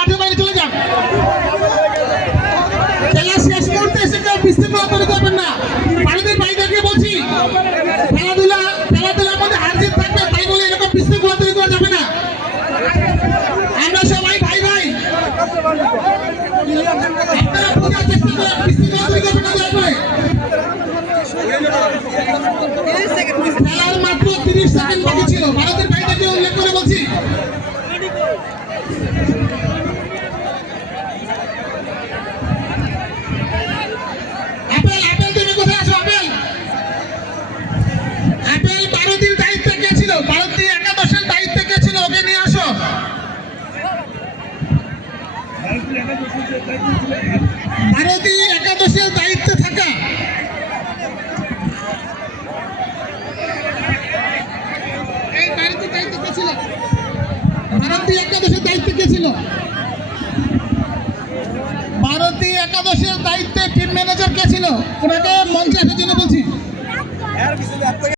মাঠের বাইরে চলে যান। খেলা শেষ মুহূর্তে এসে কেউ বিশৃঙ্খলা তৈরি করবেন না। ভারতের ভাইদেরকে বলছি, খেলাধুলা, খেলাধুলার মধ্যে হার থাকবে, তাই বলে এরকম বিশৃঙ্খলা তৈরি করা যাবে না। আমরা সবাই ভাই ভাই। আপনারা না খেলার মাত্র তিরিশ সেকেন্ড বাকি ছিল, ভারতের আপেল ভারতীয় দায়িত্বে কে ছিল? ভারতীয় একাদশের দায়িত্বে কে ছিল? ভারতীয় একাদশের দায়িত্বে থাকা। এই ভারতীয় দায়িত্বে কে ছিল? ভারতীয় একাদশের দায়িত্বে কে ছিল? ভারতীয় একাদশের দায়িত্বে টিম ম্যানেজার কে ছিল? মঞ্চে আসার জন্য